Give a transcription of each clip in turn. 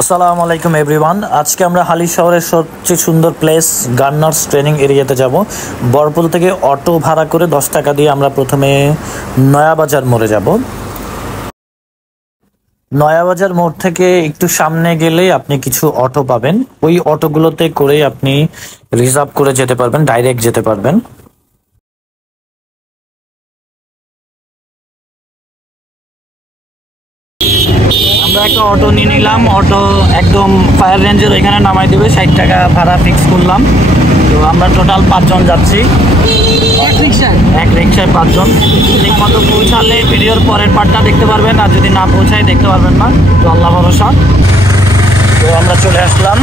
আসসালামু আলাইকুম এভরিওয়ান। আজকে আমরা হালি শহরের সবচেয়ে সুন্দর প্লেস গার্নার্স ট্রেনিং এরিয়াতে যাব। বরপুল থেকে অটো ভাড়া করে 10 টাকা দিয়ে আমরা প্রথমে নয়াবাজার মোড়ে যাব। নয়াবাজার মোড় থেকে একটু সামনে গেলেই আপনি কিছু অটো পাবেন। ওই অটোগুলোতে করেই আপনি রিজার্ভ করে যেতে পারবেন, ডাইরেক্ট যেতে পারবেন। আমরা একটা অটো নিয়ে নিলাম। অটো একদম ফায়ার রেঞ্জের এখানে নামাই দেবে, 60 টাকা ভাড়া ফিক্স করলাম। তো আমরা টোটাল 5 জন যাচ্ছি, এক রিক্সায় 5 জন। ঠিক মতো পৌঁছালে ভিডিওর পরের পার্টটা দেখতে পারবেন, আর যদি না পৌঁছায় দেখতে পারবেন না, তো আল্লাহ ভরসা। তো আমরা চলে আসলাম,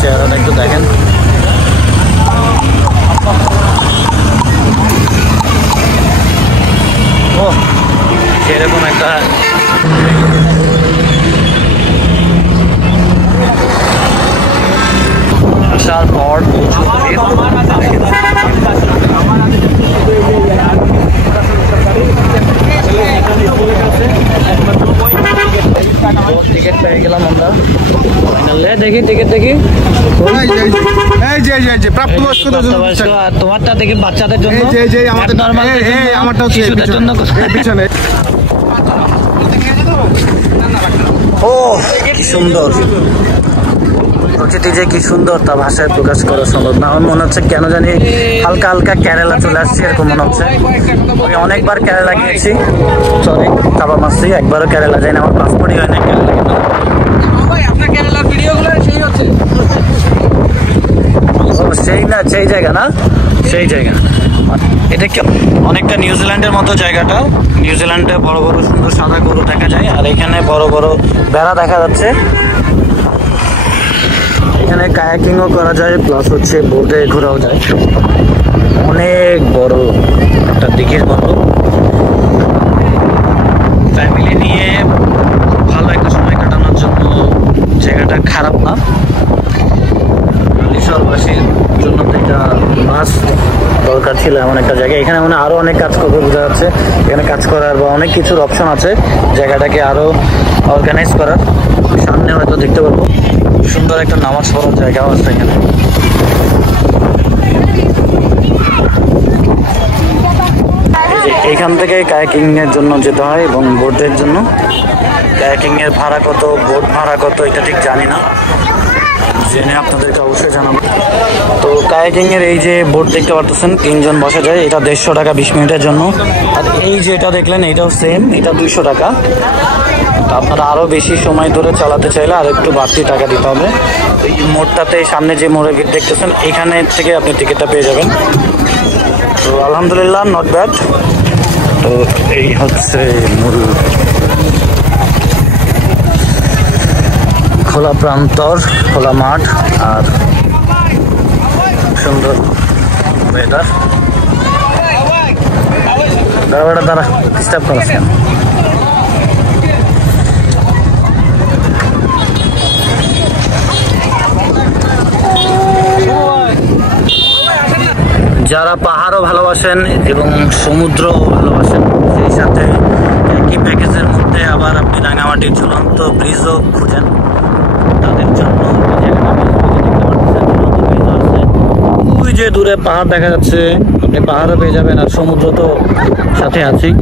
চেহারাটা একটু দেখেন। ও সেরকম একটা আসার পর টিকিট পেয়ে গেলাম আমরা। দেখি টিকিট দেখি, তোমারটা দেখি বাচ্চাদের জন্য, শিশুদের জন্য। ও কি সুন্দর প্রকৃতি, যে কি সুন্দর তা ভাষায় প্রকাশ করা সম্ভব না। আমার মনে হচ্ছে কেন জানি হালকা হালকা কেরালা চলে আসছি, এরকম মনে হচ্ছে। আমি অনেকবার কেরালা গিয়েছি, সরি চাপা মারছি, একবারও কেরালা যাই না, আমার পাসপোর্টই হয় না কেরালা। সেই না, সেই জায়গা না, সেই জায়গা এটা কি অনেকটা নিউজিল্যান্ডের মতো জায়গাটা। নিউজিল্যান্ডে বড় বড় সুন্দর সাদা গরু দেখা যায়, আর এখানে বড় বড় বেড়া দেখা যাচ্ছে। এখানে কায়াকিংও করা যায়, প্লাস হচ্ছে বোটে ঘোরাও যায়। অনেক বড় একটা দিঘির মতো। ফ্যামিলি নিয়ে ভালো একটা সময় কাটানোর জন্য জায়গাটা খারাপ না। শহরবাসীর জন্য তো এটা মাস্ট দরকার ছিল এমন একটা জায়গা। এখানে মানে আরো অনেক কাজ করবে বোঝা যাচ্ছে। এখানে কাজ করার বা অনেক কিছুর অপশন আছে, জায়গাটাকে আরো অর্গানাইজ করার। সামনে হয়তো দেখতে পারবো সুন্দর একটা নামাজ পড়ার জায়গাও আছে এখানে। এইখান থেকে কায়াকিং এর জন্য যেতে হয় এবং বোটের জন্য। কায়াকিং এর ভাড়া কত, বোট ভাড়া কত এটা ঠিক জানি না, জেনে আপনাদেরকে অবশ্যই জানাবো। তো কায়াকিং এর এই যে বোট দেখতে পারতেছেন, 3 জন বসা যায়। এটা 150 টাকা 20 মিনিটের জন্য। আর এই যে এটা দেখলেন, এটাও সেম, এটা 200 টাকা। তো আপনারা আরো বেশি সময় ধরে চালাতে চাইলে আর একটু বাড়তি টাকা দিতে হবে। এই মোড়টাতে সামনে যে মোড়ে দেখতেছেন, এখানে থেকে আপনি টিকিটটা পেয়ে যাবেন। তো আলহামদুলিল্লাহ, নট ব্যাড। তো এই হচ্ছে মূল খোলা প্রান্তর, খোলা মাঠ, আর সুন্দর ওয়েদার। দাঁড়া দাঁড়া, ডিস্টার্ব করাস কেন? যারা পাহাড়ও ভালোবাসেন এবং সমুদ্র ভালোবাসেন, সেই সাথে একই প্যাকেজের মধ্যে আবার আপনি রাঙামাটির ঝুলন্ত ব্রিজও খুঁজেন, তাদের জন্য ওই যে দূরে পাহাড় দেখা যাচ্ছে, আপনি পাহাড়ও পেয়ে যাবেন, আর সমুদ্র তো সাথে আছেই।